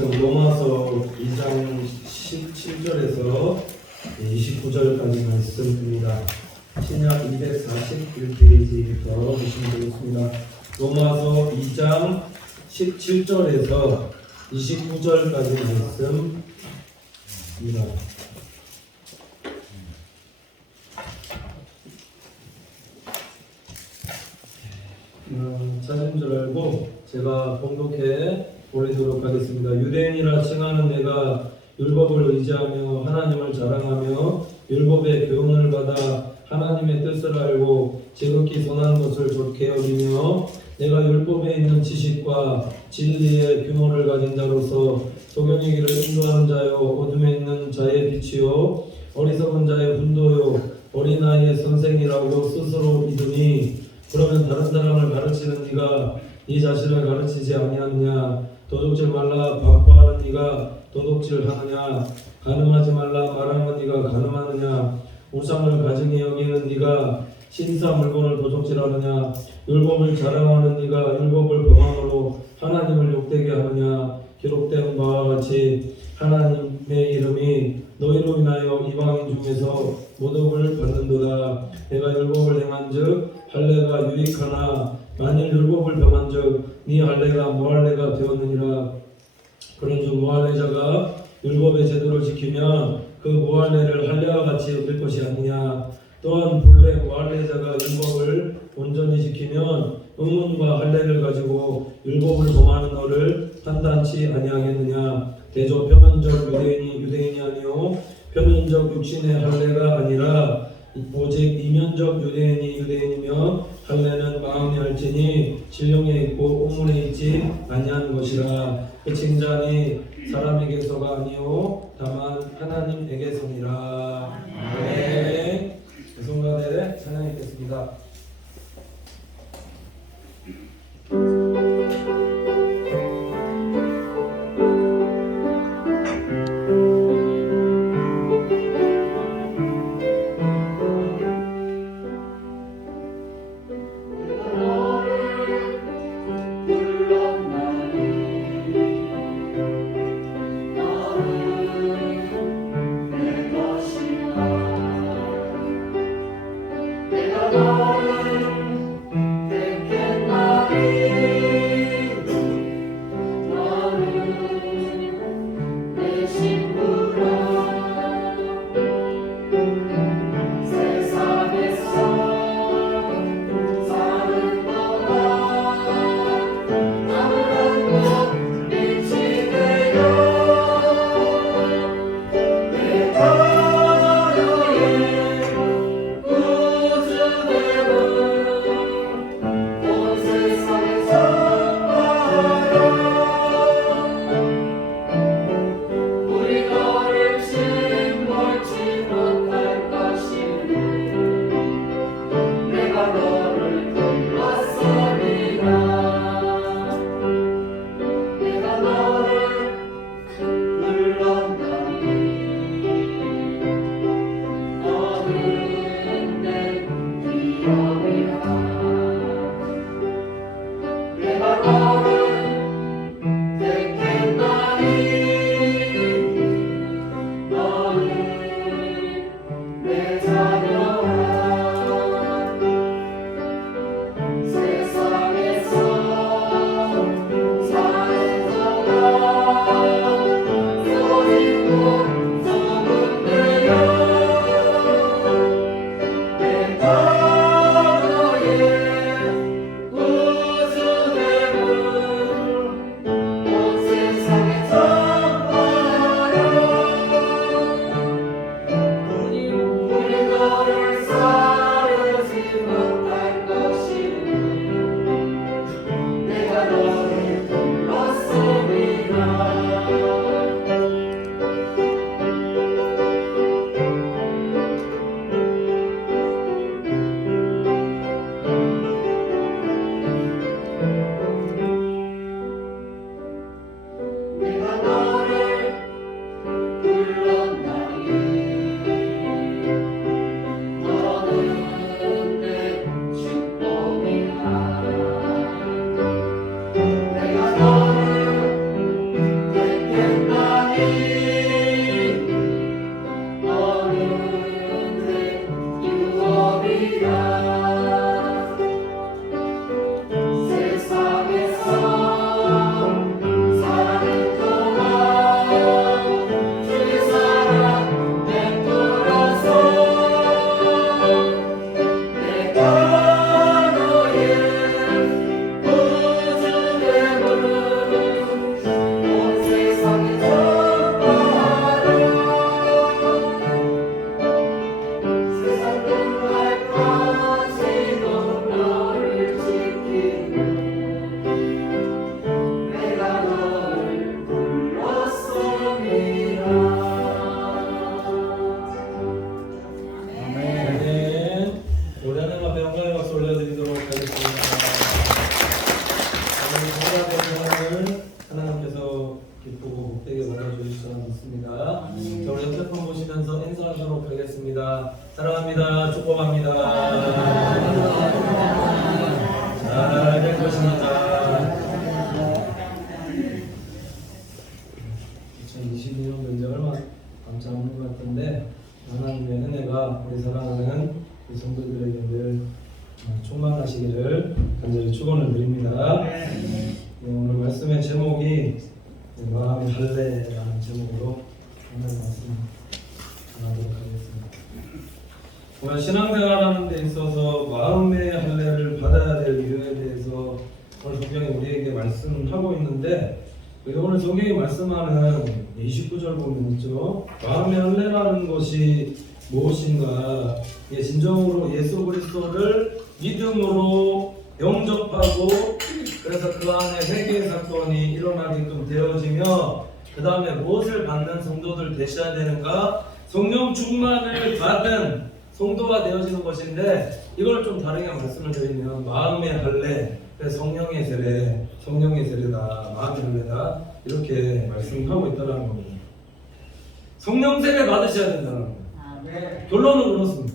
로마서 2장 17절에서 29절까지 말씀입니다. 신약 241페이지부터 보시면 되겠습니다. 로마서 2장 17절에서 29절까지 말씀입니다. 찾은 줄 알고 제가 봉독해 올리도록 하겠습니다. 유대인이라 칭하는 내가 율법을 의지하며 하나님을 자랑하며 율법의 교훈을 받아 하나님의 뜻을 알고 지극히 선한 것을 좋게 여기며 내가 율법에 있는 지식과 진리의 규모를 가진 자로서 소경의 길을 인도하는 자요 어둠에 있는 자의 빛이요 어리석은 자의 훈도요 어린아이의 선생이라고 스스로 믿으니 그러면 다른 사람을 가르치는 네가 네 자신을 가르치지 아니하느냐? 도둑질 말라 반포하는 네가 도둑질하느냐? 간음하지 말라 말하는 네가 간음하느냐? 우상을 가증히 여기는 네가 신사 물건을 도둑질하느냐? 율법을 자랑하는 네가 율법을 범함으로 하나님을 욕되게 하느냐? 기록된 바와 같이 하나님의 이름이 너희로 인하여 이방인 중에서 모독을 받는도다. 내가 율법을 행한즉 할례가 유익하나 만일 율법을 범한즉 네 할례가 무할례가 되었느니라. 그런즉 무할례자가 율법의 제도를 지키면 그 무할례를 할례와 같이 얻을 것이 아니냐. 또한 본래 무할례자가 율법을 온전히 지키면 의문과 할례를 가지고 율법을 범하는 너를 판단치 아니하겠느냐. 대조 표면적 유대인이 아니요 표면적 육신의 할례가 아니라 오직 이면적 유대인이며 할례는 마음에 할지니 진령에 있고 우물에 있지 아니한 것이라. 그 칭찬이 사람에게서가 아니요 다만 하나님에게서니라. 아멘. 성가대 찬양했겠습니다. 너를 택했나니 믿습니다. 자, 우리 옆에분 보시면서 인사하도록 하겠습니다. 사랑합니다. 축복합니다. 잘 될 것입니다. 2022년 면제 얼마 남지 않는 것 같은데 하나님의 은혜가 우리 사랑하는 우리 성도들에게 늘 충만하시기를 간절히 축원을 드립니다. 네, 오늘 말씀의 제목이 마음의 할례라는 제목으로 오늘 말씀 전하도록 하겠습니다. 오늘 신앙생활하는 데 있어서 마음의 할례를 받아야 될 이유에 대해서 오늘 성경이 우리에게 말씀하고 있는데 오늘 성경이 말씀하는 29절 보면 있죠. 마음의 할례라는 것이 무엇인가? 진정으로 예수 그리스도를 믿음으로 영접하고 그래서 그 안에 회개 사건이 일어나게끔 되어지며 그 다음에 무엇을 받는 성도들 되셔야 되는가? 성령 충만을 받은 성도가 되어지는 것인데 이걸 좀 다르게 말씀을 드리면 마음의 할례, 성령의 세례, 성령의 세례다, 마음의 할례다 이렇게 말씀하고 있다는 겁니다. 성령 세례 받으셔야 된다는 겁니다. 결론은 그렇습니다.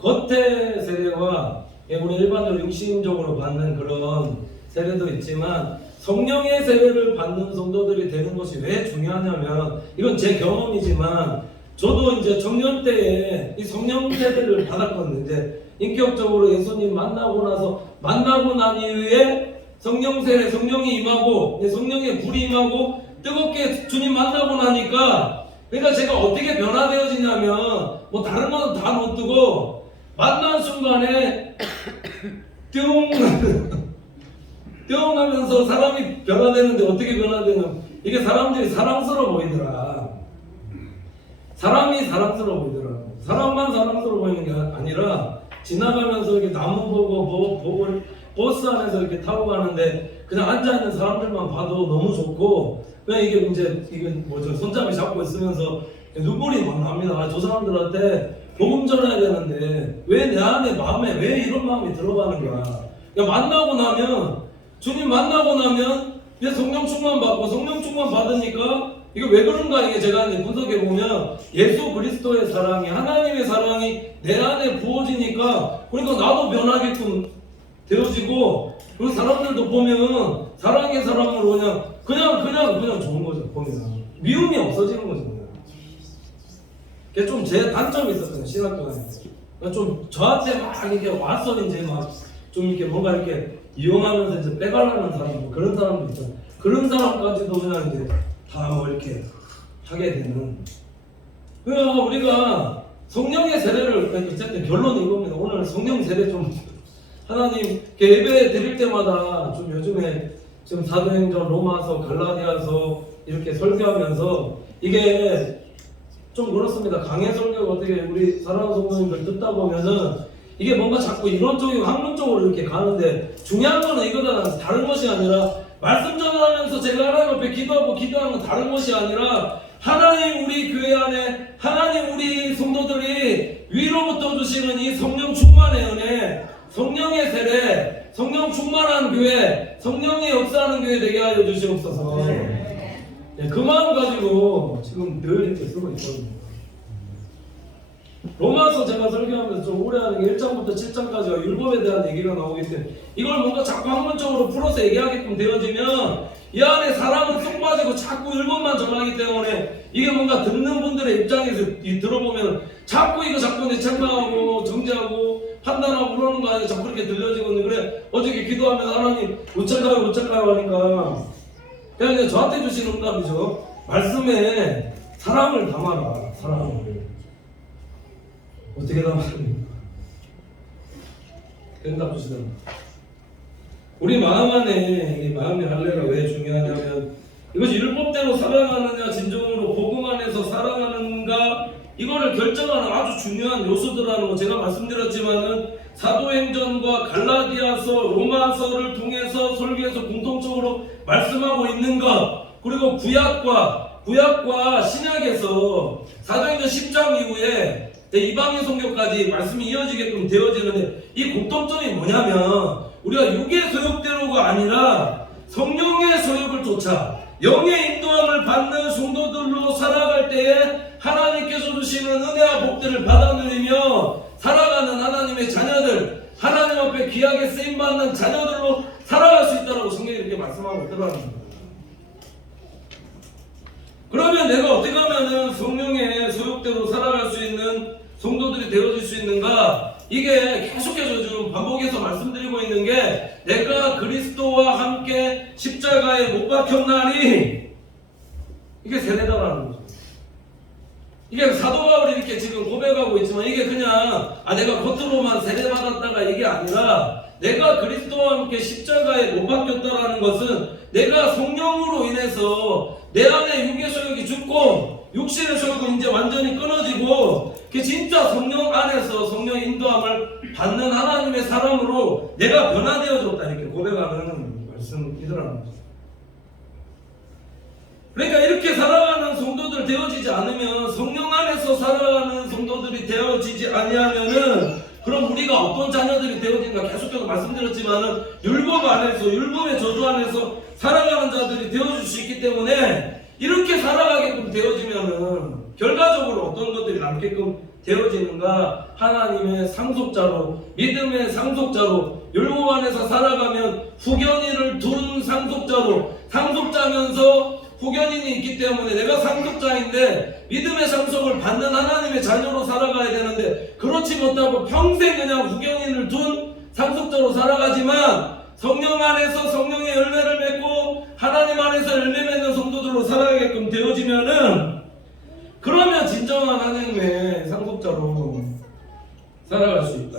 겉의 세례와 우리 일반적으로 육신적으로 받는 그런 세례도 있지만 성령의 세례를 받는 성도들이 되는 것이 왜 중요하냐면 이건 제 경험이지만 저도 이제 청년 때에 이 성령 세례를 받았거든요. 이제 인격적으로 예수님 만나고 난 이후에 성령 세례, 성령이 임하고 성령의 불이 임하고 뜨겁게 주님 만나고 나니까 그러니까 제가 어떻게 변화되어지냐면 뭐 다른 건 다 못 두고 만난 순간에 뿅 하면서 사람이 변화되는데 어떻게 변화되냐면 이게 사람들이 사랑스러워 보이더라. 사람이 사랑스러워 보이더라고. 사람만 사랑스러워 보이는 게 아니라 지나가면서 이렇게 나무 보고 버스 안에서 이렇게 타고 가는데 그냥 앉아있는 사람들만 봐도 너무 좋고 그냥 이게 뭐죠 손잡이 잡고 있으면서 눈물이 막 납니다. 저 사람들한테 복음 전해야 되는데 왜 내 안에 마음에 왜 이런 마음이 들어가는 거야. 만나고 나면 주님 만나고 나면 이제 성령 충만 받고 성령 충만 받으니까 이게 왜 그런가 이게 제가 이제 분석해 보면 예수 그리스도의 사랑이 하나님의 사랑이 내 안에 부어지니까 그러니까 나도 변하게끔 되어지고 그리고 사람들도 보면 사랑의 사랑으로 그냥 좋은 거죠. 보면 미움이 없어지는 거죠. 그게 좀 제 단점이 있었어요. 신학교에 좀 저한테 막 이렇게 와서 이제 막 좀 이렇게 뭔가 이렇게 이용하면서 이제 빼가려는 사람 그런 사람도 있잖아요. 그런 사람까지도 그냥 이제 다 뭐 이렇게 하게 되는. 그러니까 우리가 성령의 세례를 어쨌든 결론이 이겁니다. 오늘 성령 세례 좀 하나님 예배 드릴 때마다 좀 요즘에 지금 사도행전, 로마서, 갈라디아서 이렇게 설교하면서 이게 좀 그렇습니다. 강해 설교가 어떻게 우리 사랑하는 성도님들 듣다 보면은 이게 뭔가 자꾸 이론적이고 학문적으로 이렇게 가는데 중요한 거는 이거다 다른 것이 아니라 말씀 전하면서 제가 하나님 앞에 기도하는 건 다른 것이 아니라 하나님 우리 교회 안에 하나님 우리 성도들이 위로부터 주시는 이 성령 충만의 은혜 성령의 세례 성령 충만한 교회 성령의 역사하는 교회 되게 하여 주시옵소서. 네, 그 마음 가지고 지금 늘 이렇게 쓰고 있거든요. 로마서 제가 설교하면서 좀 오래 하는 게 1장부터 7장까지가 율법에 대한 얘기가 나오기 때문에 이걸 뭔가 자꾸 학문적으로 풀어서 얘기하게끔 되어지면 이 안에 사람은 쏙 빠지고 자꾸 율법만 전하기 때문에 이게 뭔가 듣는 분들의 입장에서 들어보면 자꾸 이제 책망하고 정죄하고 판단하고 그러는 거 아니에요. 자꾸 그렇게 들려지거든요. 그래 어저께 기도하면서 하나님 우착하고 하니까 그냥 이제 저한테 주신 응답이죠. 말씀에 사랑을 담아라. 사랑을 어떻게 담았습니까? 응답 주시더라고요. 우리 마음 안에 이 마음의 할례가 왜 중요하냐면 이것이 율법대로 사랑하느냐 진정으로 복음 안에서 사랑하는가 이거를 결정하는 아주 중요한 요소들라는 거 제가 말씀드렸지만은 사도행전과 갈라디아서 로마서를 통해서 설교에서 공통적으로 말씀하고 있는 것 그리고 구약과 신약에서 사도행전 10장 이후에 이방인 선교까지 말씀이 이어지게끔 되어지는데 이 공통점이 뭐냐면 우리가 육의 소욕대로가 아니라 성령의 소욕을 쫓아 영의 인도함을 받는 성도들로 살아 되어지며 살아가는 하나님의 자녀들, 하나님 앞에 귀하게 쓰임받는 자녀들로 살아갈 수 있다고 성경이 이렇게 말씀하고 있더라는 거예요. 그러면 내가 어떻게 하면 성령의 소욕대로 살아갈 수 있는 성도들이 되어질 수 있는가? 이게 계속해서 좀 반복해서 말씀드리고 있는 게, 내가 그리스도와 함께 십자가에 못 박혔나니, 이게 세례다라는 거죠. 이게 사도 바울이 이렇게 지금 고백하고 있지만, 이게 그냥 내가 겉으로만 세례받았다가 이게 아니라, 내가 그리스도와 함께 십자가에 못 박혔다라는 것은 내가 성령으로 인해서 내 안에 육의 소욕이 죽고 육신의 소욕은 이제 완전히 끊어지고, 그 진짜 성령 안에서 성령 인도함을 받는 하나님의 사람으로 내가 변화되어졌다, 이렇게 고백하는 말씀이더라는 거죠. 그러니까 이렇게 살아가는 성도들 되어지지 않으면, 성령 안에서 살아가는 성도들이 되어지지 아니하면은, 그럼 우리가 어떤 자녀들이 되어진가 계속해서 말씀드렸지만은, 율법 안에서, 율법의 저주 안에서 살아가는 자들이 되어질 수 있기 때문에, 이렇게 살아가게끔 되어지면은 결과적으로 어떤 것들이 남게끔 되어지는가? 하나님의 상속자로, 믿음의 상속자로, 율법 안에서 살아가면 후견인을 둔 상속자로, 상속자면서 후견인이 있기 때문에 내가 상속자인데 믿음의 상속을 받는 하나님의 자녀로 살아가야 되는데, 그렇지 못하고 평생 그냥 후견인을 둔 상속자로 살아가지만, 성령 안에서 성령의 열매를 맺고 하나님 안에서 열매 맺는 성도들로 살아가게끔 되어지면은, 그러면 진정한 하나님의 상속자로 살아갈 수 있다.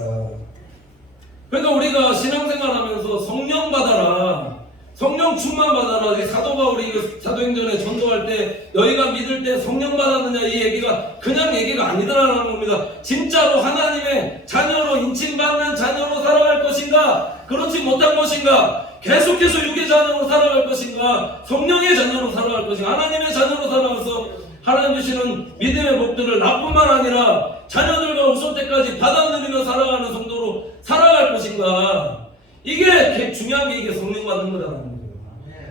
그러니까 우리가 신앙생활하면서 성령 받아라, 성령 충만 받아라. 사도 바울이 사도행전에 전도할 때 너희가 믿을 때 성령 받았느냐, 이 얘기가 그냥 얘기가 아니다라는 겁니다. 진짜로 하나님의 자녀로 인침받는 자녀로 살아갈 것인가, 그렇지 못한 것인가, 계속해서 육의 자녀로 살아갈 것인가, 성령의 자녀로 살아갈 것인가, 하나님의 자녀로 살아가서 하나님 주시는 믿음의 복들을 나뿐만 아니라 자녀들과 오실 때까지 받아 누리며 살아가는 성도로 살아갈 것인가. 이게 중요한 게 이게 성령 받는 거라는 거예요.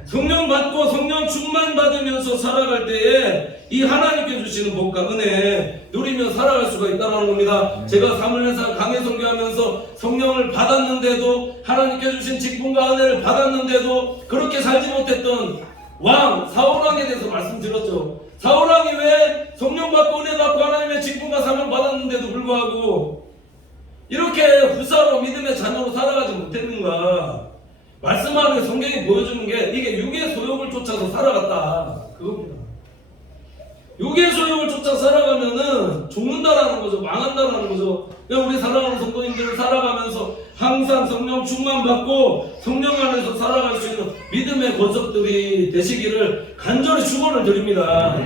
성령 받고 성령 충만 받으면서 살아갈 때에 이 하나님께 주시는 복과 은혜 누리며 살아갈 수가 있다는 겁니다. 제가 사물회사 강해 선교하면서 성령을 받았는데도, 하나님께 주신 직분과 은혜를 받았는데도 그렇게 살지 못했던 왕 사울왕에 대해서 말씀드렸죠. 사울왕이 왜 성령 받고 은혜 받고 하나님의 직분과 사명 받았는데도 불구하고 이렇게 후사로 믿음의 자녀로 살아가지 못했는가? 말씀하는 성경이 보여주는 게, 이게 육의 소욕을 쫓아서 살아갔다, 그겁니다. 육의 소욕을 쫓아 살아가면은 죽는다라는 거죠. 망한다라는 거죠. 우리 사랑하는 성도님들을 살아가면서 항상 성령 충만 받고 성령 안에서 살아갈 수 있는 믿음의 권속들이 되시기를 간절히 축원을 드립니다.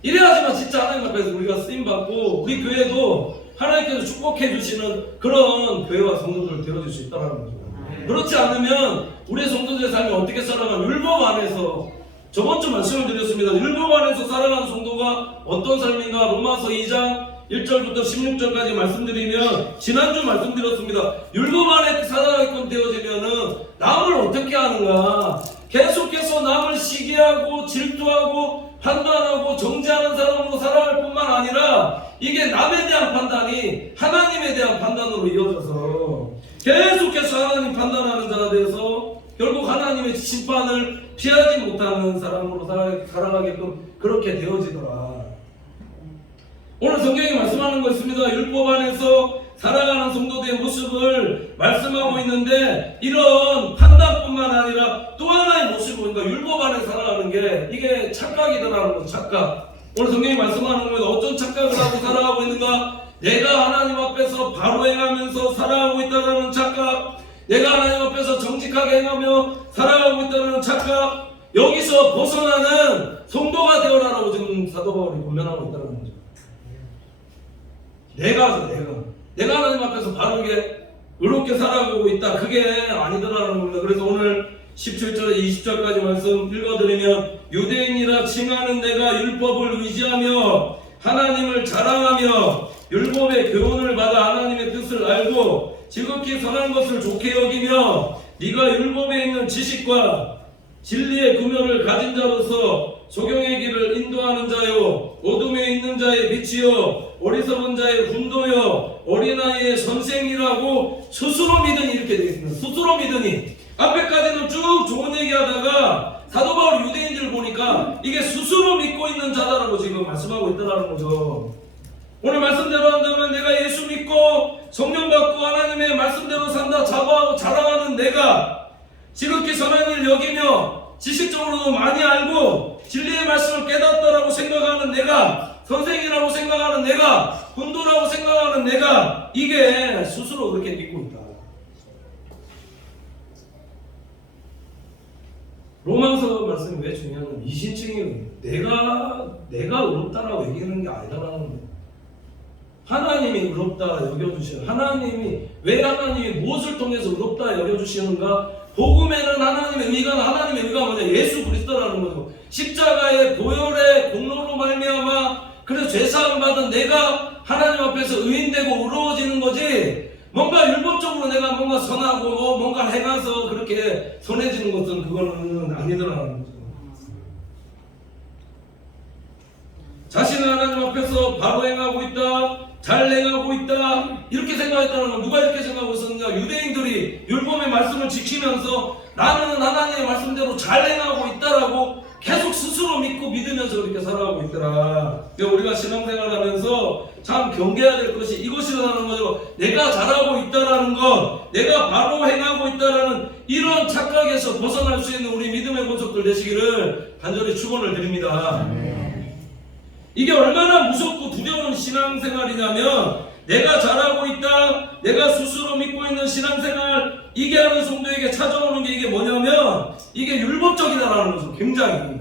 이래야지만 진짜 하나님 앞에서 우리가 쓰임받고 우리 교회도 하나님께서 축복해 주시는 그런 교회와 성도들 되어질 수 있다는 거죠. 그렇지 않으면 우리의 성도들의 삶이 어떻게 살아가면, 율법 안에서, 저번 주 말씀을 드렸습니다. 율법 안에서 살아가는 성도가 어떤 삶인가, 로마서 2장 1절부터 16절까지 말씀드리면, 지난주 말씀드렸습니다. 율법 안에 살아가게끔 되어지면은 남을 어떻게 하는가, 계속해서 남을 시기하고 질투하고 판단하고 정죄하는 사람으로 살아갈 뿐만 아니라, 이게 남에 대한 판단이 하나님에 대한 판단으로 이어져서 계속해서 하나님 판단하는 자가 돼서 결국 하나님의 심판을 피하지 못하는 사람으로 살아가게끔 그렇게 되어지더라. 오늘 성경이 말씀하는 거 있습니다. 율법 안에서 살아가는 성도들의 모습을 말씀하고 있는데, 이런 판단뿐만 아니라 또 하나의 모습을, 그러니까 율법 안에 살아가는 게 이게 착각이더라는 거, 착각. 오늘 성경이 말씀하는 겁니다. 어떤 착각을 하고 살아가고 있는가? 내가 하나님 앞에서 바로 행하면서 살아가고 있다는 착각, 내가 하나님 앞에서 정직하게 행하며 살아가고 있다는 착각, 여기서 벗어나는 성도가 되어라라고 지금 사도 바울이 권면하고 있다는 거죠. 내가 하나님 앞에서 바르게 의롭게 살아가고 있다, 그게 아니더라는 겁니다. 그래서 오늘 17절에 20절까지 말씀 읽어드리면, 유대인이라 칭하는 내가 율법을 의지하며 하나님을 자랑하며 율법의 교훈을 받아 하나님의 뜻을 알고 지극히 선한 것을 좋게 여기며, 네가 율법에 있는 지식과 진리의 구별을 가진 자로서 소경의 길을 인도하는 자요, 어둠에 있는 자의 빛이요, 어리석은 아니라 이게 스스로 믿고 있는 자다라고 지금 말씀하고 있다라는 거죠. 오늘 말씀대로 한다면 내가 예수 믿고 성령 받고 하나님의 말씀대로 산다 자랑하는 내가 지극히 선한 일 여기며 지식적으로도 많이 알고 진리의 말씀을 깨닫다라고 생각하는 내가, 선생이라고 생각하는 내가, 군도라고 생각하는 내가, 이게 스스로 그렇게 믿고 있다. 로마서 말씀이 왜 중요하냐면 이신칭이 내가 의롭다라고 얘기하는 게 아니라는 거예요. 하나님이 의롭다 여겨주시는, 왜 하나님이 무엇을 통해서 의롭다 여겨주시는가? 복음에는 하나님의 의가 뭐냐? 예수 그리스도라는 거죠. 십자가의 보혈의 공로로 말미암아 그래서 죄사함 받은 내가 하나님 앞에서 의인되고 의로워지는 거지, 뭔가 율법적으로 내가 뭔가 선하고 뭔가 행해서 그렇게 선해지는 것은 그거는 아니더라는 거죠. 자신은 하나님 앞에서 바로 행하고 있다, 잘 행하고 있다, 이렇게 생각했다는 건 누가 이렇게 생각하고 있었느냐? 유대인들이 율법의 말씀을 지키면서 나는 하나님의 말씀대로 잘 행하고 있다라고 계속 스스로 믿으면서 그렇게 살아가고 있더라. 그러니까 우리가 신앙생활하면서 참 경계해야 될 것이 이것이라는 거죠. 내가 잘하고 있다라는 것, 내가 바로 행하고 있다라는 이런 착각에서 벗어날 수 있는 우리 믿음의 본속들 되시기를 간절히 축원을 드립니다. 이게 얼마나 무섭고 두려운 신앙생활이냐면, 내가 잘하고 있다, 내가 스스로 믿고 있는 신앙생활, 이게 하는 성도에게 찾아오는 게 이게 뭐냐면 이게 율법적이다라는 거죠. 굉장히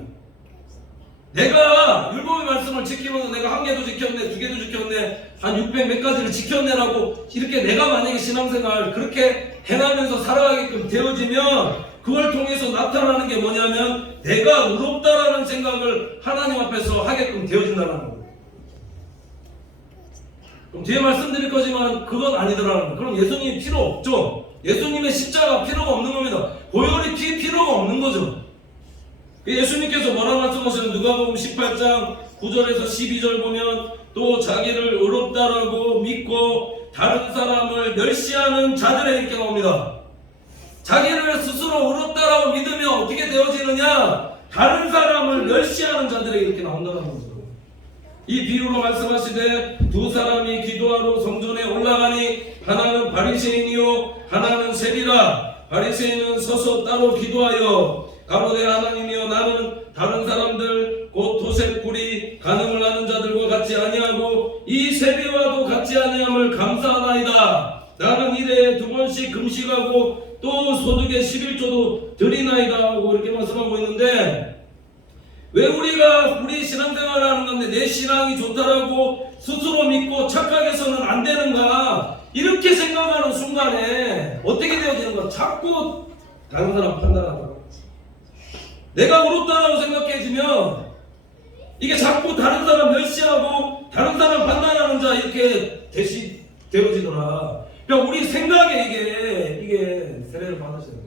내가 율법의 말씀을 지키면서 내가 한 개도 지켰네, 두 개도 지켰네, 한 600 몇 가지를 지켰네라고 이렇게 내가 만약에 신앙생활 그렇게 행하면서 살아가게끔 되어지면 그걸 통해서 나타나는 게 뭐냐면 내가 의롭다라는 생각을 하나님 앞에서 하게끔 되어진다는 거예요. 그럼 뒤에 말씀드릴 거지만 그건 아니더라는 거예요. 그럼 예수님이 필요 없죠. 예수님의 십자가 필요가 없는 겁니다. 보혈이 필요가 없는 거죠. 예수님께서 뭐라고 말씀하시는 누가복음 18장 9절에서 12절 보면 또 자기를 의롭다라고 믿고 다른 사람을 멸시하는 자들의 이렇게 나옵니다. 자기를 스스로 의롭다라고 믿으면 어떻게 되어지느냐? 다른 사람을 멸시하는 자들에게 이렇게 나온다는 거죠. 이 비유로 말씀하시되 두 사람이 기도하러 성전에 올라가니 하나는 바리새인이요 하나는 세리라. 바리새인은 서서 따로 기도하여 가로되 하나님이여 나는 다른 사람들 곧 도색불이 간음을 하는 자들과 같이 아니하고 이 세리와도 같이 아니함을 감사하나이다. 나는 일에 2번씩 금식하고 또 소득의 11조도 드리나이다 하고 이렇게 말씀하고 있는데, 왜 우리 신앙생활을 하는 건데 내 신앙이 좋다라고 스스로 믿고 착각해서는 안 되는가? 이렇게 생각하는 순간에 어떻게 되어지는가? 자꾸 다른 사람 판단하다가 내가 의롭다라고 생각해지면 이게 자꾸 다른 사람 멸시하고 다른 사람 판단하는 자 이렇게 되어지더라. 그러니까 우리 생각에 이게 세례를 받으셔야 돼요.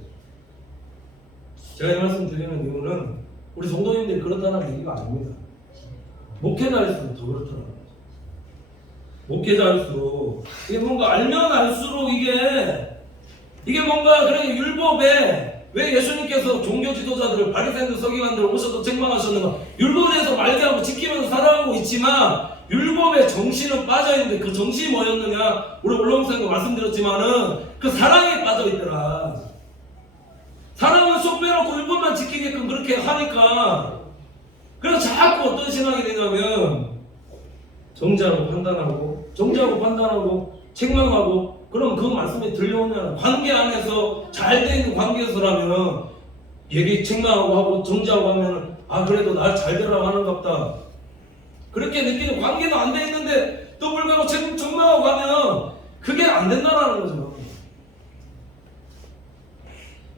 제가 이 말씀 드리는 이유는 우리 성도님들이 그렇다는 얘기가 아닙니다. 목회자일수록 더 그렇더라고요. 목회자일수록 이게 뭔가 알면 알수록 이게 뭔가 그렇게 율법에 왜 예수님께서 종교 지도자들을 바리새인들 서기관들을 오셔서 책망하셨는가? 율법에 대해서 말대하고 지키면서 살아가고 있지만 율법의 정신은 빠져있는데 그 정신이 뭐였느냐? 우리 올라오면서 말씀드렸지만은 그 사랑에 빠져있더라. 사랑은 쏙 빼놓고 율법만 지키게끔 그렇게 하니까 그래서 자꾸 어떤 신앙이 되냐면 정죄하고 판단하고 책망하고, 그럼 그 말씀이 들려오냐? 관계 안에서 잘 돼 있는 관계에서라면 얘기 책망하고 하고 정죄하고 하면 그래도 날 잘 되라고 하는갑다 그렇게 느끼는, 관계는 안 돼 있는데 또 불구하고 책망하고 가면 그게 안 된다는 거죠.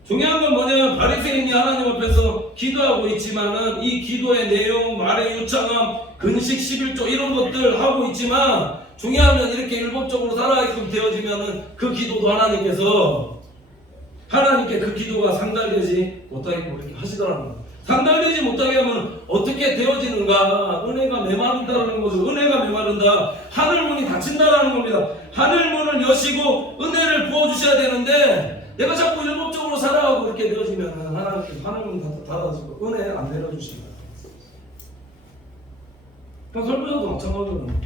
중요한 건 뭐냐면 바리새인이 하나님 앞에서 기도하고 있지만은 이 기도의 내용, 말의 유창함, 근식 11조 이런 것들 하고 있지만 중요하면 이렇게 율법적으로 살아가게끔 되어지면은 그 기도도 하나님께 그 기도가 상달되지 못하게끔 그렇게 하시더라는 거예요. 상달되지 못하게 하면 어떻게 되어지는가? 은혜가 메마른다는 거죠. 은혜가 메마른다. 하늘문이 닫힌다라는 겁니다. 하늘문을 여시고 은혜를 부어주셔야 되는데 내가 자꾸 율법적으로 살아가고 그렇게 되어지면 하나님께서 하늘문 닫아주고 은혜 안 내려주신다. 설교자도 마찬가지잖아.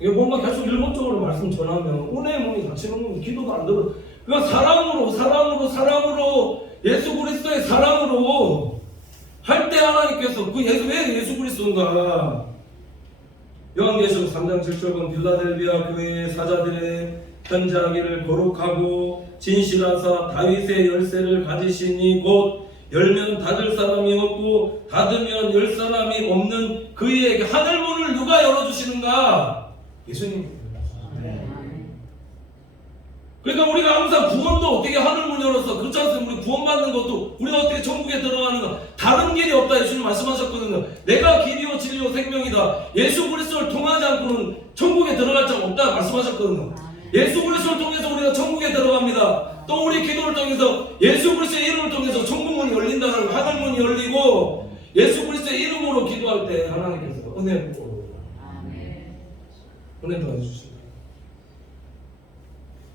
이게 뭔가 계속 일본적으로 말씀 전하면 은혜의 몸이 닫히는 거면 기도도 안 들어. 그러니까 사랑으로 예수 그리스도의 사랑으로 할 때 하나님께서 그 왜 예수 그리스도인가? 요한계시록 3장 7절 보면 빌라델비아 교회의 사자들의 편지하기를 거룩하고 진실하사 다윗의 열쇠를 가지시니 곧 열면 닫을 사람이 없고 닫으면 열 사람이 없는 그에게 하늘문을 누가 열어주시는가? 예수님. 그러니까 우리가 항상 구원도 어떻게 하늘문 열어서 그렇지 않습니까? 우리 구원받는 것도 우리가 어떻게 천국에 들어가는가? 다른 길이 없다 예수님 말씀하셨거든요. 내가 길이요 진리요 생명이다. 예수 그리스도를 통하지 않고는 천국에 들어갈 자가 없다 말씀하셨거든요. 예수 그리스도를 통해서 우리가 천국에 들어갑니다. 또 우리 기도를 통해서 예수 그리스도의 이름을 통해서 천국문이 열린다는 거, 하늘문이 열리고 예수 그리스도의 이름으로 기도할 때 하나님께서 은혜 더해주십니다.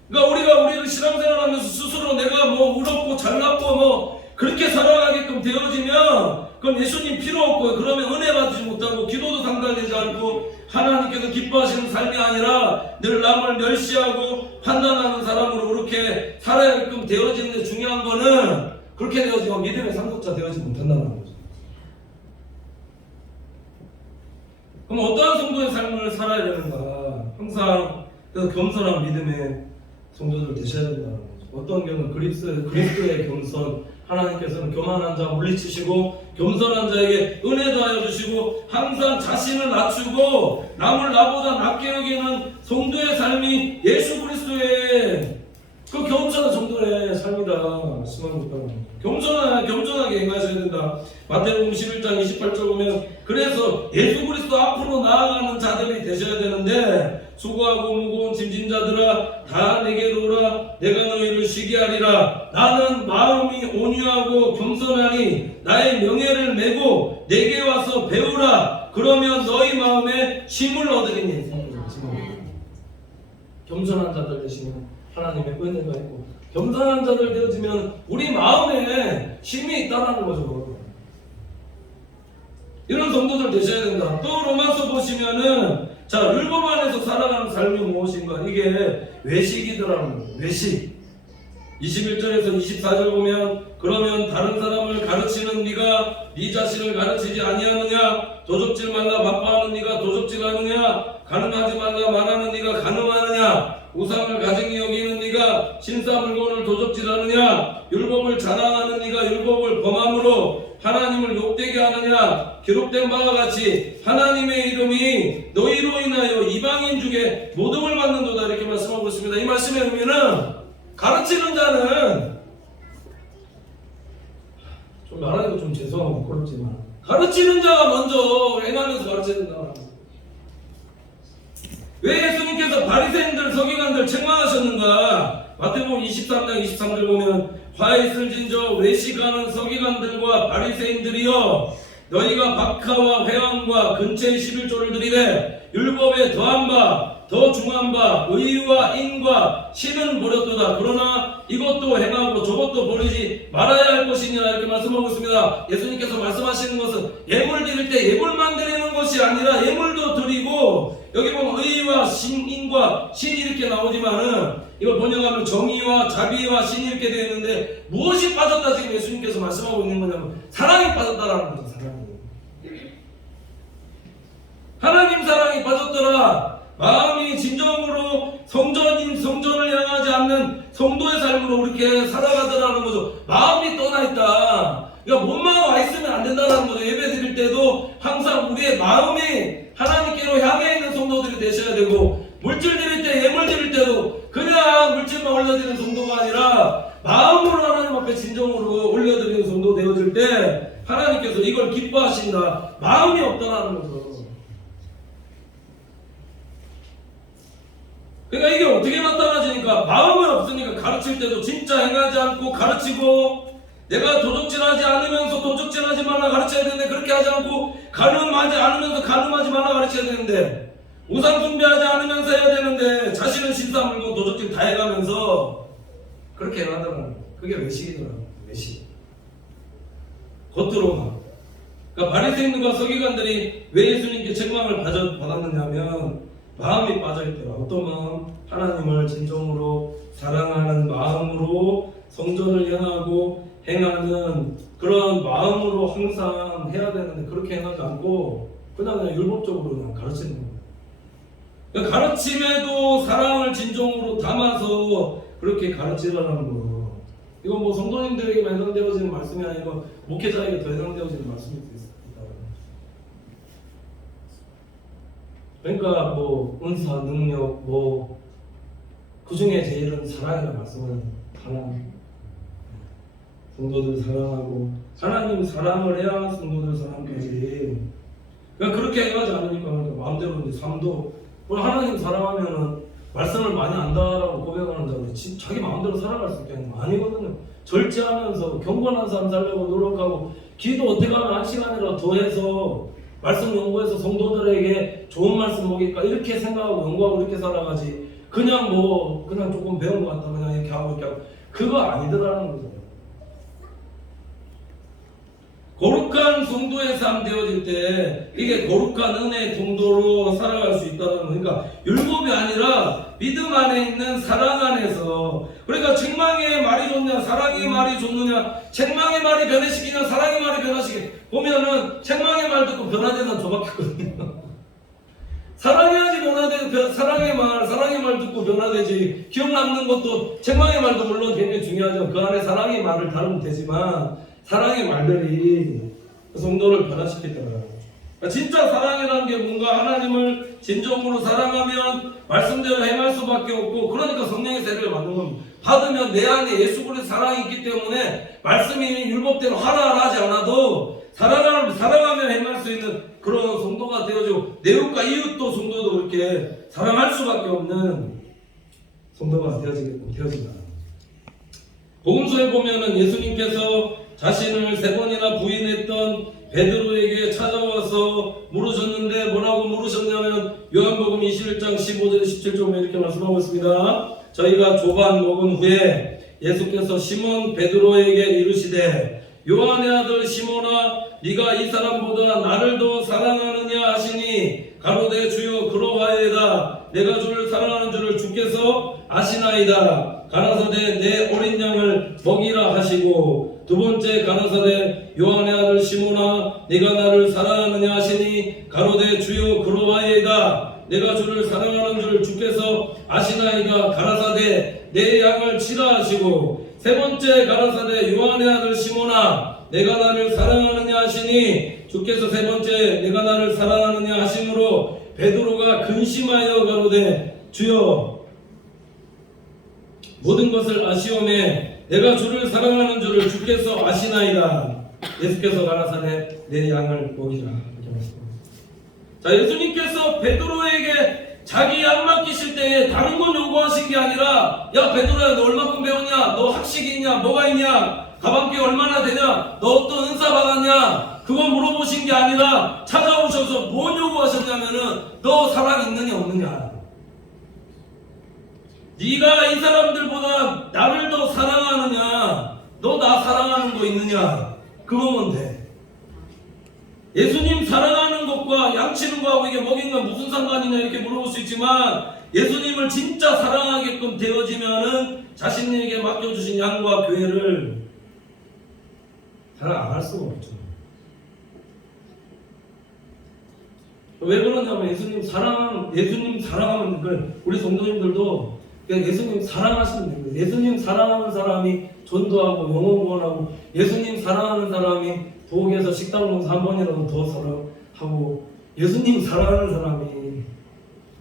그러니까 우리를 신앙생활하면서 스스로 내가 뭐 의롭고 잘났고 그렇게 살아가게끔 되어지면 그럼 예수님 필요 없고요. 그러면 은혜 받지 못하고 기도도 상달되지 않고 하나님께서 기뻐하시는 삶이 아니라 늘 남을 멸시하고 판단하는 사람으로 그렇게 살아야게끔 되어지는데 중요한 거는 그렇게 되어지면 믿음의 상속자 되어지지 못한다는 거죠. 그럼 어떠한 성도의 삶을 살아야 되는가? 항상 그래서 겸손한 믿음의 성도들 되셔야 된다는 거죠. 어떤 경우는 그리스도의 겸손, 하나님께서는 교만한 자 물리치시고 겸손한 자에게 은혜도 하여 주시고 항상 자신을 낮추고 남을 나보다 낮게 여기는 성도의 삶이 예수 그리스도의 그 겸손한 성도의 삶이다 말씀합니다. 겸손하게 행하셔야 된다. 마태복음 11장 28절 보면 그래서 예수 그리스도 앞으로 나아가는 자들이 되셔야 되는데 수고하고 무거운 짐진 자들아 다 내게로 오라 내가 너희를 쉬게 하리라. 나는 마음이 온유하고 겸손하니 나의 명예를 메고 내게 와서 배우라. 그러면 너희 마음에 쉼을 얻으리니. 겸손한 자들 되시면 하나님의 은혜가 있고 겸손한 자들 되어지면 우리 마음에 쉼이 있다는 거죠. 이런 성도들 되셔야 된다. 또 로마서 보시면은 자 율법 안에서 살아가는 삶이 무엇인가? 이게 외식이더라는 거예요. 외식. 21절에서 24절 보면 그러면 다른 사람을 가르치는 네가 네 자신을 가르치지 아니하느냐? 도적질 말라 바빠하는 네가 도적질하느냐? 가늠하지 말라 말하는 네가 가늠하느냐? 우상을 가증히 여기는 네가 신사 물건을 도적질하느냐? 율법을 자랑하는 네가 율법을 범함으로 하나님을 욕되게 하느냐? 기록된 바와 같이 하나님의 이름이 너희로 인하여 이방인 중에 모독을 받는도다 이렇게 말씀하고 있습니다. 이 말씀의 의미는 가르치는 자는 좀 말하기도 좀 죄송하고 그렇지만 가르치는 자가 먼저 행하면서 가르쳐야 된다. 왜 예수님께서 바리새인들 서기관들 책망하셨는가? 마태복음 23장 23절 보면 화 있을진저 외식하는 서기관들과 바리새인들이여 너희가 박하와 회왕과 근처의 11조를 드리되 율법에 더한 바 더 중한 바 의와 인과 신은 버렸도다. 그러나 이것도 행하고 저것도 버리지 말아야 할 것이니라 이렇게 말씀하고 있습니다. 예수님께서 말씀하시는 것은 예물 드릴 때 예물만 드리는 것이 아니라 예물도 드리고 여기 보면 의와 신, 인과 신이 이렇게 나오지만은 이걸 번역하면 정의와 자비와 신이 이렇게 되어 있는데 무엇이 빠졌다 지금 예수님께서 말씀하고 있는 거냐면 사랑이 빠졌다라는 거죠. 하나님 사랑이 빠졌더라. 마음이 진정으로 성전을 향하지 않는 성도의 삶으로 이렇게 살아가더라는 거죠. 마음이 떠나 있다. 그러니까 몸만 와 있으면 안 된다는 거죠. 예배 드릴 때도 항상 우리의 마음이 하나님께로 향해 있는 성도들이 되셔야 되고 물질 드릴 때 예물 드릴 때도 그냥 물질만 올려드리는 성도가 아니라 마음으로 하나님 앞에 진정으로 올려드리는 성도 되어질 때 하나님께서 이걸 기뻐하신다. 마음이 없다는 거죠. 그러니까 이게 어떻게 나타나지니까 마음이 없으니까 가르칠 때도 진짜 행하지 않고 가르치고 내가 도적질하지 않으면서 도적질하지 말라 가르쳐야 되는데 그렇게 하지 않고 가늠하지 않으면서 가늠하지 말라 가르쳐야 되는데 우상 숭배하지 않으면서 해야 되는데 자신은 신사 물고 도적질 다 해가면서 그렇게 행하더라고요. 그게 외식이더라고요. 외식. 겉으로만. 그러니까 바리새인과 서기관들이 왜 예수님께 책망을 받았느냐면 마음이 빠져있더라. 어떤 마음? 하나님을 진정으로 사랑하는 마음으로 성전을 행하는 그런 마음으로 항상 해야 되는데 그렇게 행하지 않고 그냥 율법적으로 그냥 가르치는 거예요. 그러니까 가르침에도 사랑을 진정으로 담아서 그렇게 가르치라는 거. 이건 뭐 성도님들에게만 해당되어지는 말씀이 아니고 목회자에게 더 해당되어지는 말씀일 수 있습니다. 그러니까 뭐 은사, 능력, 뭐 그 중에 제일은 사랑이라는 말씀은 사랑. 성도들 사랑하고 하나님 사랑을 해야 성도들 사랑까지. 그러니까 그렇게 해가지 않으니까 마음대로 이제 삶도 하나님 사랑하면은 말씀을 많이 안다라고 고백하는 자들 자기 마음대로 살아갈 수 있게 아니거든요. 절제하면서 경건한 삶 살려고 노력하고 기도 어떻게 하면 1시간이라도 더 해서 말씀 연구해서 성도들에게 좋은 말씀 오길까 이렇게 생각하고 연구하고 이렇게 살아가지 그냥 조금 배운 것 같다 그냥 이렇게 하고 그거 아니더라는 거죠. 거룩한 성도의 삶 되어질 때 이게 거룩한 은혜의 성도로 살아갈 수 있다는 거. 그러니까 율법이 아니라 믿음 안에 있는 사랑 안에서. 그러니까 책망의 말이 좋냐 사랑의 말이 좋느냐, 책망의 말이 변화시키냐 사랑의 말이 변화시키냐. 보면은 책망의 말 듣고 변화되는 사람 저밖에 없거든요. 사랑해야지 변화되 사랑의 말 듣고 변화되지. 기억 남는 것도 책망의 말도 물론 굉장히 중요하죠. 그 안에 사랑의 말을 다루면 되지만 사랑의 말들이 성도를 변화시키더라. 진짜 사랑이라는 게 뭔가 하나님을 진정으로 사랑하면 말씀대로 행할 수밖에 없고, 그러니까 성령의 세례를 받는 겁니다. 받으면 내 안에 예수 그리스도의 사랑이 있기 때문에 말씀이 율법대로 하라 하지 않아도 사랑하면 행할 수 있는 그런 성도가 되어지고, 내웃과 이웃도 성도도 그렇게 사랑할 수밖에 없는 성도가 되어진다. 복음서에 보면은 예수님께서 자신을 3번이나 부인했던 베드로에게 찾아와서 물으셨는데 뭐라고 물으셨냐면 요한복음 21장 15절 17절 이렇게 말씀하고 있습니다. 저희가 조반 먹은 후에 예수께서 시몬 베드로에게 이르시되 요한의 아들 시몬아 네가 이 사람보다 나를 더 사랑하느냐 하시니 가로되 주여 그러하여이다. 내가 주를 사랑하는 줄을 주께서 아시나이다. 가라사대 내 어린 양을 먹이라 하시고, 두 번째 가라사대 요한의 아들 시몬아 네가 나를 사랑하느냐 하시니 가로되 주여 그러하여이다. 내가 주를 사랑하는 줄 주께서 아시나이다. 가라사대 내 양을 치라 하시고, 세 번째 가라사대 요한의 아들 시몬아 내가 나를 사랑하느냐 하시니 주께서 세 번째 내가 나를 사랑하느냐 하심으로 베드로가 근심하여 가로되 주여 모든 것을 아시오매 내가 주를 사랑하는 줄을 주께서 아시나이다. 예수께서 가라사대 내 양을 먹이라. 이렇게 말씀합니다. 자, 예수님께서 베드로에게 자기 양 맡기실 때에 다른 건 요구하신 게 아니라 야 베드로야 너 얼마큼 배웠냐? 너 학식이 있냐? 뭐가 있냐? 가방비 얼마나 되냐? 너 어떤 은사 받았냐? 그건 물어보신 게 아니라 찾아오셔서 뭔 요구하셨냐면은 너 사랑 있느냐 없느냐? 네가 이 사람들보다 나를 더 사랑하느냐? 너 나 사랑하는 거 있느냐? 그거면 돼. 예수님 사랑하는 것과 양치는 거하고 이게 먹인 건 무슨 상관이냐 이렇게 물어볼 수 있지만, 예수님을 진짜 사랑하게끔 되어지면은 자신에게 맡겨주신 양과 교회를 사랑 안 할 수가 없죠. 왜 그러냐면 예수님 사랑하면 우리 성도님들도 그냥 예수님 사랑하시면 됩니다. 예수님 사랑하는 사람이 전도하고 영혼 구원하고, 예수님 사랑하는 사람이 부엌에서 식당 농사 한 번이라도 더 사랑하고, 예수님 사랑하는 사람이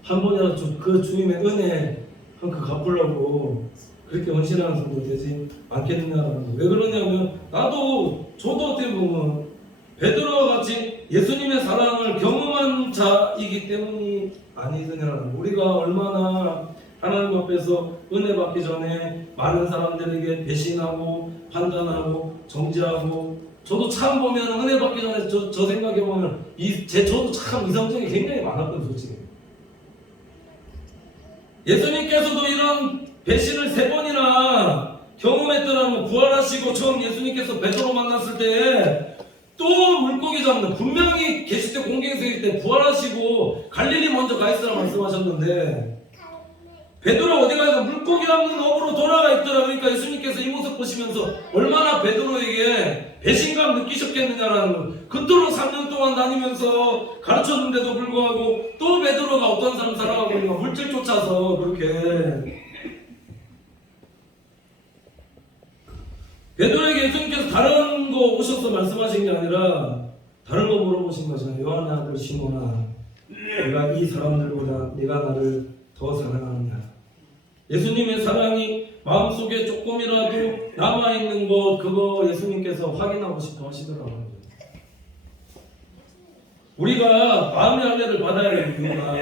한 번이라도 그 주님의 은혜 그 갚으려고 그렇게 헌신하는 성도 되지 않겠느냐라는 거. 왜 그러냐면 저도 어떻게 보면 베드로와 같이 예수님의 사랑을 경험한 자이기 때문이 아니느냐라는 거. 우리가 얼마나 하나님 앞에서 은혜 받기 전에 많은 사람들에게 배신하고 판단하고 정죄하고, 저도 참 보면 은혜 받기 전에 저 생각해 보면 저도 참 이성적이 굉장히 많았거든요. 솔직히 예수님께서도 이런 배신을 3번이나 경험했더라면 부활하시고 처음 예수님께서 베드로 만났을 때 또 물고기 잡는, 분명히 계실 때 공개해서일 때 부활하시고 갈릴리 먼저 가 있으라 말씀하셨는데 베드로 어디 가서 물고기 잡는 업으로 돌아가 있더라. 그러니까 예수님께서 이 모습 보시면서 얼마나 베드로에게 배신감 느끼셨겠느냐라는 거. 그토록 3년 동안 다니면서 가르쳤는데도 불구하고 또 베드로가 어떤 사람 살아가고 있는 거 물질 쫓아서 그렇게 베드로에게 예수님께서 다른 거 오셔서 말씀하신 게 아니라 다른 거 물어보신 거잖아요. 요한의 아들 시몬아, 내가 이 사람들보다 네가 나를 더 사랑하느냐. 예수님의 사랑이 마음속에 조금이라도 남아있는 것, 그거 예수님께서 확인하고 싶어 하시더라고요. 우리가 마음의 할례를 받아야 되는 이유가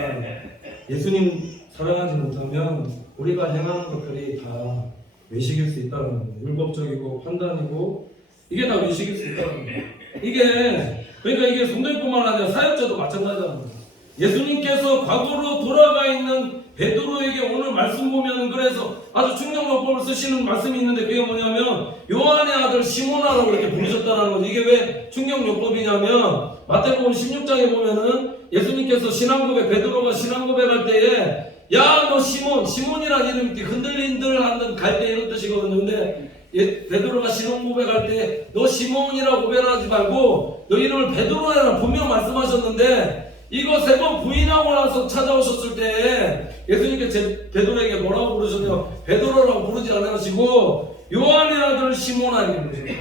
예수님 사랑하지 못하면 우리가 행하는 것들이 다 외식일 수 있다는 거예요. 율법적이고 판단이고 이게 다 외식일 수 있다는 거예요. 그러니까 이게 성도뿐만 아니라 사역자도 마찬가지라는 거예요. 예수님께서 과거로 돌아가 있는 베드로에게 오늘 말씀 보면 그래서 아주 충격요법을 쓰시는 말씀이 있는데 그게 뭐냐면 요한의 아들 시몬아라고 이렇게 부르셨다는 거죠. 이게 왜 충격요법이냐면 마태복음 16장에 보면은 예수님께서 신앙고백, 베드로가 신앙고백할 때에 야 너 시몬이라는 이름이 흔들린들 갈 때 이런 뜻이거든요. 근데 베드로가 신앙고백할 때 너 시몬이라고 고백하지 말고 너 이름을 베드로라고 분명 말씀하셨는데 이거 3번 부인하고 나서 찾아오셨을 때 예수님께서 베드로에게 뭐라고 부르셨냐고 베드로라고 부르지 않으시고 요한의 아들 시몬아에게 부르셨다.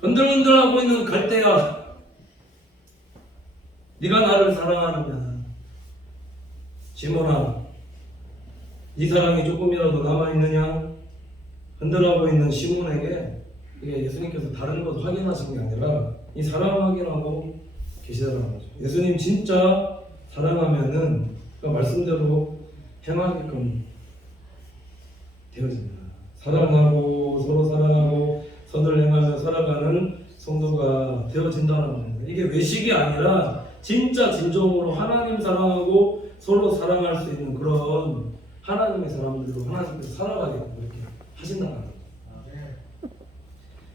흔들흔들하고 있는 갈대야, 네가 나를 사랑하느냐. 시몬아, 네 사랑이 조금이라도 남아있느냐. 흔들하고 있는 시몬에게 이게 예수님께서 다른 것 확인하신 게 아니라 이 사랑 확인하고 계시더라는 거죠. 예수님 진짜 사랑하면은 그 말씀대로 행하게끔 되어집니다. 사랑하고 서로 사랑하고 선을 행하며 살아가는 성도가 되어진다는 겁니다. 이게 외식이 아니라 진짜 진정으로 하나님 사랑하고 서로 사랑할 수 있는 그런 하나님의 사람들로 하나님께서 살아가게끔 이렇게 하신다는 겁니다.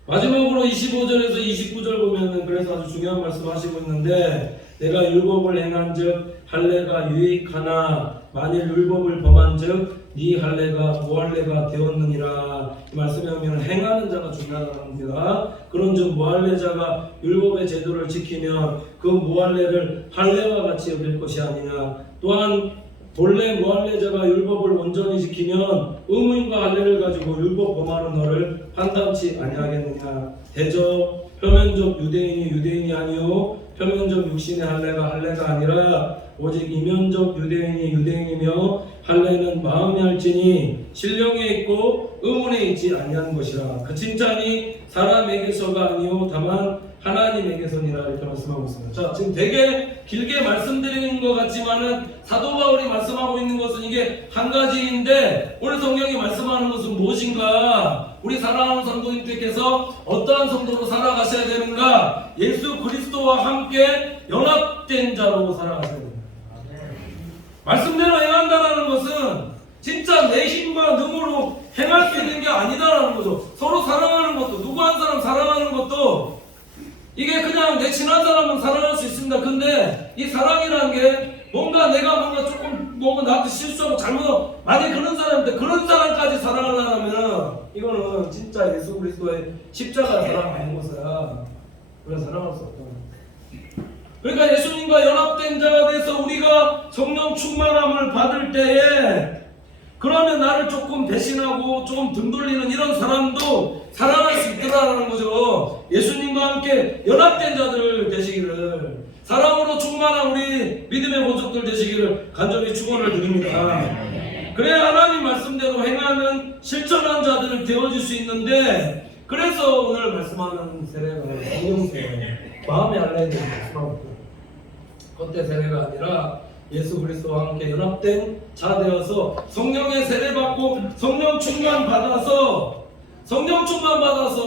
마지막으로 25절에서 29절 보면은 그래서 아주 중요한 말씀 하시고 있는데 내가 율법을 행한즉 할례가 유익하나 만일 율법을 범한즉 네 할례가 무할례가 되었느니라. 이 말씀에 보면 행하는 자가 중요하다는 겁니다. 그런즉 무할례자가 율법의 제도를 지키면 그 무할례를 할례와 같이 여길 것이 아니냐. 또한 본래 무할례자가 율법을 온전히 지키면 의무인과 할례를 가지고 율법 범하는 너를 판단치 아니하겠느냐. 대저 표면적 유대인이 아니요 표면적 육신의 할례가 아니라 오직 이면적 유대인이며 할례는 마음에 할지니 신령에 있고 의문에 있지 아니하는 것이라. 그 칭찬이 사람에게서가 아니요 다만 하나님에게서니라. 이렇게 말씀하고 있습니다. 자, 지금 되게 길게 말씀드리는 것 같지만은 사도 바울이 말씀하고 있는 것은 이게 한 가지인데 오늘 성경이 말씀하는 것은 무엇인가? 우리 사랑하는 성도님들께서 어떠한 성도로 살아가셔야 되는가? 예수 그리스도와 함께 연합된 자로 살아가셔야 됩니다. 말씀대로 행한다는 것은 진짜 내 힘과 능으로 행할 수 있는 게 아니다라는 거죠. 서로 사랑하는 것도, 누구 한 사람 사랑하는 것도 이게 그냥 내 친한 사람은 사랑할 수 있습니다. 근데 이 사랑이라는 게 내가 조금 나한테 실수하고 잘못하고 만약에 그런 사람인데 그런 사람까지 사랑하려면 이거는 진짜 예수 그리스도의 십자가 사랑 아닌 것이야. 그런 사랑할 수 없다. 그러니까 예수님과 연합된 자가 돼서 우리가 성령 충만함을 받을 때에 그러면 나를 조금 배신하고 조금 등 돌리는 이런 사람도 사랑할 수 있더라는 거죠. 예수님과 함께 연합된 자들 되시기를, 사랑으로 충만한 우리 믿음의 본속들 되시기를 간절히 축원을 드립니다. 그래야 하나님 말씀대로 행하는 실천한 자들 되어질 수 있는데, 그래서 오늘 말씀하는 세례가 성령 세례, 마음의 할례에 대해서 말씀하고 있고 겉의 세례가 아니라 예수 그리스도와 함께 연합된 자 되어서 성령의 세례 받고 성령 충만 받아서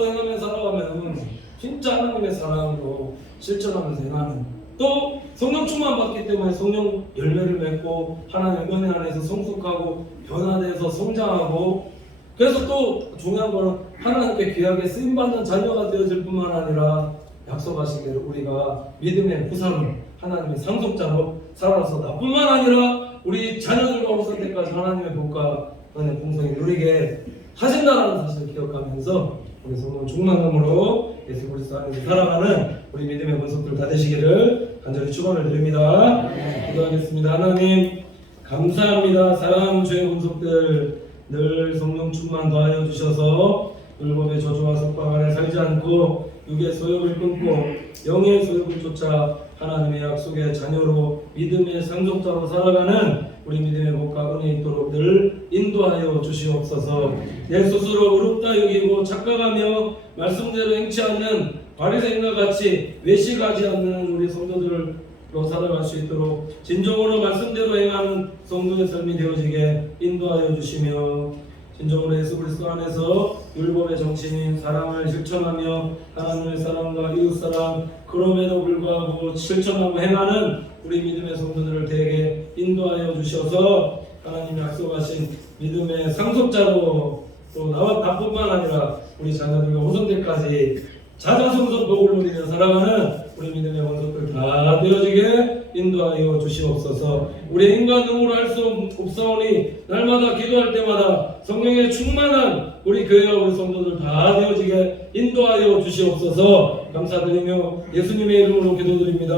행하며 살아가면 진짜 하나님의 사랑으로 실천하면서 행하는, 또 성령 충만 받기 때문에 성령 열매를 맺고 하나님의 은혜 안에서 성숙하고 변화돼서 성장하고 그래서 또 중요한 거는 하나님께 귀하게 쓰임받는 자녀가 되어질 뿐만 아니라 약속하신 대로 우리가 믿음의 구사로 하나님의 상속자로 살아서 나뿐만 아니라 우리 자녀들과 오실 때까지 하나님의 복과 은혜 풍성히 누리게 하신다라는 사실을 기억하면서 우리 성도 충만함으로 예수 그리스도 안에서 살아가는 우리 믿음의 권속들 다 되시기를 간절히 축원을 드립니다. 기도하겠습니다. 하나님 감사합니다. 사랑하는 주의 권속들 늘 성령 충만 더하여 주셔서 율법의 저주와 속박 아래 살지 않고 육의 소욕을 끊고 영의 소욕을 쫓아 하나님의 약속의 자녀로 믿음의 상속자로 살아가는 우리 믿음의 복과 은혜 있도록 늘 인도하여 주시옵소서. 내 스스로 의롭다 여기고 착각하며 말씀대로 행치 않는 바리새인과 같이 외식하지 않는 우리 성도들로 살아갈 수 있도록 진정으로 말씀대로 행하는 성도의 삶이 되어지게 인도하여 주시며 진정으로 예수 그리스도 안에서 율법의 정신인 사랑을 실천하며 하나님의 사랑과 이웃사랑 그럼에도 불구하고 실천하고 행하는 우리 믿음의 성도들을 대개 인도하여 주셔서 하나님이 약속하신 믿음의 상속자로 또 나뿐만 아니라 우리 자녀들과 후손 때까지 자자손손 복을 누리며 살아가는 우리 믿음의 원석들 다 되어지게 인도하여 주시옵소서. 우리 인간 능으로 할 수 없사오니 날마다 기도할 때마다 성령의 충만한 우리 교회와 우리 성도들 다 되어지게 인도하여 주시옵소서. 감사드리며 예수님의 이름으로 기도드립니다.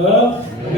아멘.